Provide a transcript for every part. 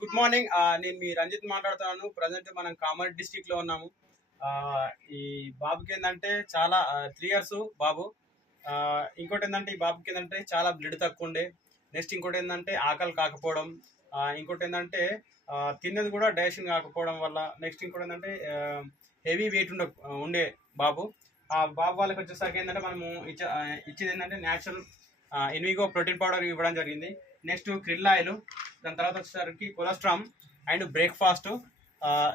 Good morning. నేను మీ రంజిత్ మాట్లాడుతున్నాను. Present మనం కామారెడ్డి డిస్టిక్ లో ఉన్నాము. ఈ బాబుకి ఏంటంటే చాలా 3 years బాబు. ఇంకోటి ఏంటంటే ఈ బాబుకి ఏంటంటే చాలా బ్లడ్ తక్కువ ఉండే. నెక్స్ట్ ఇంకోటి ఏంటంటే ఆకలి కాకపోవడం. ఇంకోటి ఏంటంటే తిన్నది కూడా డైజెషన్ కాకపోవడం వల్ల. నెక్స్ట్ ఇంకోటి ఏంటంటే హెవీ వెయిట్ ఉండే బాబు. ఆ బాబు వాళ్ళకి వచ్చేసరికి ఏంటంటే మనము ఇచ్చేది ఏంటంటే న్యాచురల్ ఎన్విగో ప్రోటీన్ పౌడర్ ఇవ్వడం జరిగింది. నెక్స్ట్ క్రిల్ ఆయిల్, దాని తర్వాత వచ్చేసరికి కొలెస్ట్రామ్ అండ్ బ్రేక్ఫాస్ట్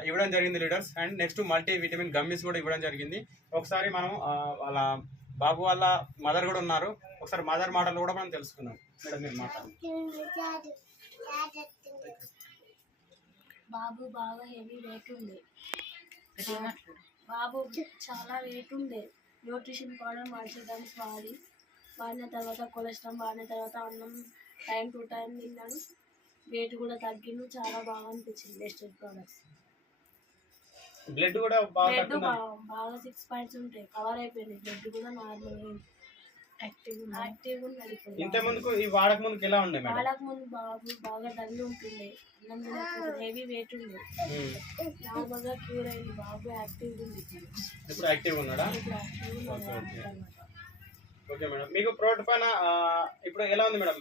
ఇవ్వడం జరిగింది leaders. And next multi vitamin gummies కూడా ఇవ్వడం జరిగింది. ఒకసారి మనం వాళ్ళ బాబు వాళ్ళ మదర్ కూడా ఉన్నారు, ఒకసారి మదర్ మాటలు కూడా మనం తెలుసుకుందాం. మేడం మీరు మాట్లాడండి. బాబు బాగా హెవీ వెయిట్ ఉండే. బాబు చాలా వెయిట్ ఉండే. న్యూట్రిషన్ పౌడర్ మల్టీవిటమిన్స్ వాడిన తర్వాత కొలెస్ట్రాల్ వాడిన తర్వాత అన్నం టైం టు టైం తిన్నాడు. వెయిట్ కూడా తగ్గిండు. చాలా బాగా అనిపించింది నెస్టెడ్ ప్రోడక్ట్స్. బ్లడ్ కూడా బాగా 6 points ఉంటాయి, కవర్ అయిపోయింది. బ్లడ్ కూడా నార్మల్ యాక్టివ్ ఉన్నది. ఇంత ముందుకు ఈ వాడక ముందుకు ఎలా ఉండే? వాడక ముందు బాబు బాగా డల్ ఉంటుండే, హెవీ వెయిట్ ఉండే. నార్మల్ గా క్యూర్ అయింది. బాబు యాక్టివ్ ఉంది. ఇప్పుడు యాక్టివ్ ఉన్నాడా? ఓకే మేడం, మీకు ప్రోడక్ట్ పైన ఇప్పుడు ఎలా ఉంది మేడం?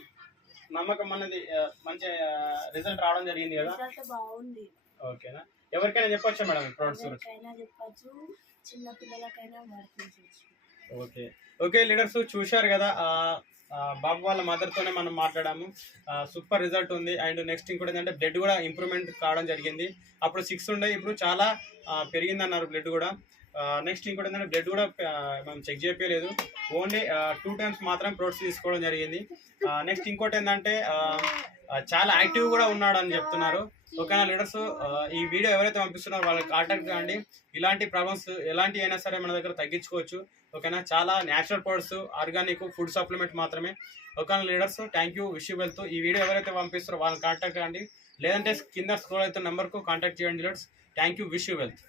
నమ్మకం అనేది మంచి రిజల్ట్ రావడం జరిగింది కదా? బాగుంది. ఓకేనా, ఎవరికైనా చెప్పొచ్చా మేడం ప్రొడక్ట్స్ గురించి? చెప్పచ్చు, చిన్న పిల్లలకైనా వర్తించవచ్చు. ఓకే ఓకే లీడర్స్, చూశారు కదా బాబు వాళ్ళ మదర్తోనే మనం మాట్లాడాము. సూపర్ రిజల్ట్ ఉంది. అండ్ నెక్స్ట్ ఇంకోటి ఏంటంటే బ్లడ్ కూడా ఇంప్రూవ్మెంట్ కావడం జరిగింది. అప్పుడు 6 ఉండే, ఇప్పుడు చాలా పెరిగింది అన్నారు బ్లడ్ కూడా. నెక్స్ట్ ఇంకోటి ఏంటంటే బ్లడ్ కూడా మనం చెక్ చేయలేదు, ఓన్లీ 2 times మాత్రం ప్రోడక్ట్స్ తీసుకోవడం జరిగింది. నెక్స్ట్ ఇంకోటి ఏంటంటే చాలా యాక్టివ్ కూడా ఉన్నాడు అని చెప్తున్నారు. ఓకేనా లీడర్స్, ఈ వీడియో ఎవరైతే పంపిస్తున్నారో వాళ్ళకి కాంటాక్ట్ కాండి. ఇలాంటి ప్రాబ్లమ్స్ ఎలాంటి అయినా సరే మన దగ్గర తగ్గించుకోవచ్చు. ఓకేనా, చాలా natural products, organic food supplement మాత్రమే. ఓకేనా leaders, thank you, wish you wealth. ఈ వీడియో ఎవరైతే పంపిస్తారో వాళ్ళని కాంటాక్ట్ కాండి, లేదంటే కింద స్క్రోల్ అవుతున్న నెంబర్కు కాంటాక్ట్ చేయండి leaders. Thank you, wish you wealth.